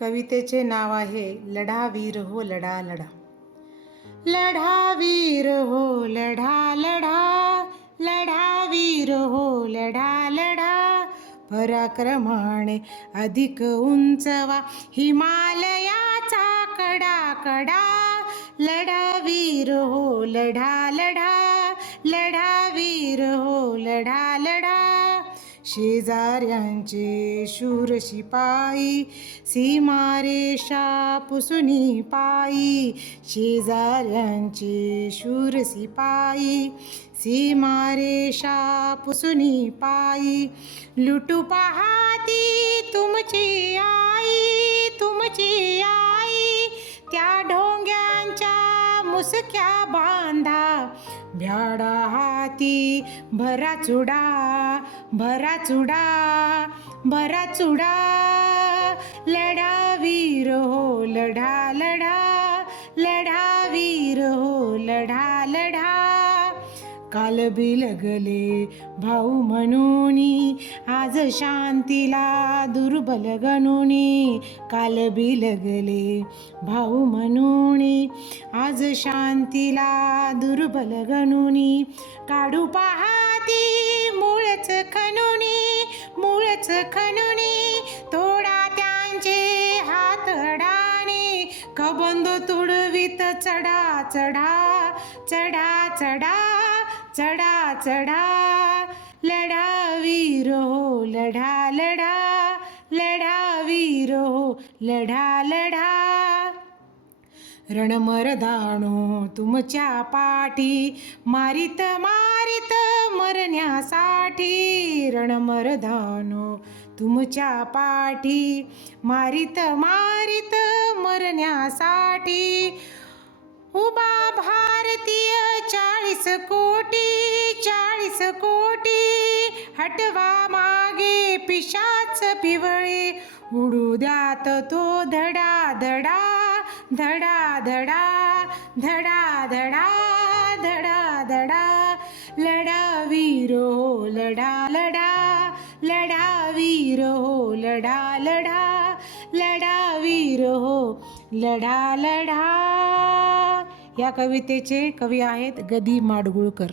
कवितेचे नाव आहे लढा वीर हो लढा लढा. लढा वीर हो लढा लढा. लढा वीर हो लढा लढा. पराक्रमाने अधिक उंचवा हिमालयाचा कडा कडा. लढा वीर हो लढा लढा. लढा वीर हो लढा लढा. शेजाऱ्यांचे शूर शिपाई सीमारेषा पुसुनी पायी शेजाऱ्यांचे शूर शिपाई सीमारेषा पुसुनी पायी लुटू पाहाती तुमची आई तुमची आई त्या ढोंग्यांच्या मुसक्या बांधा भ्याडा हाती भरा चुडा भरा चुडा भरा चुडा. लढा वीर हो लढा लढा. लढा काल बिलगले भाऊ म्हणून. आज शांतीला दुर्बल गणुनी. काल बिलगले भाऊ म्हणून. आज शांतीला दुर्बल गणुनी. काढू पाहाती मुळच खनुनी मुळच खनुनी तोडा त्यांचे हात अडाणी. कबंद तुडवीत चढा चढा चढा चढा. चढा चढा. लढा वीर हो लढा लढा. लढा वीर हो लढा लढा. रणमरदाणो तुमच्या पाठी मारित मारित मरण्यासाठी. रणमरदानो तुमच्या पाठी मारित मारित मरण्यासाठी. उबा भा चाळीस कोटी चाळीस कोटी. हटवा मागे पिशाच पिवळे. उडू द्यात तो धडा धडा धडा धडा धडा धडा धडा धडा. लढा वीर हो लढा लढा लढा वीर लढा लढा. लढा वीर लढा लढा. या कवितेचे कवी आहेत गदी माडगुळकर.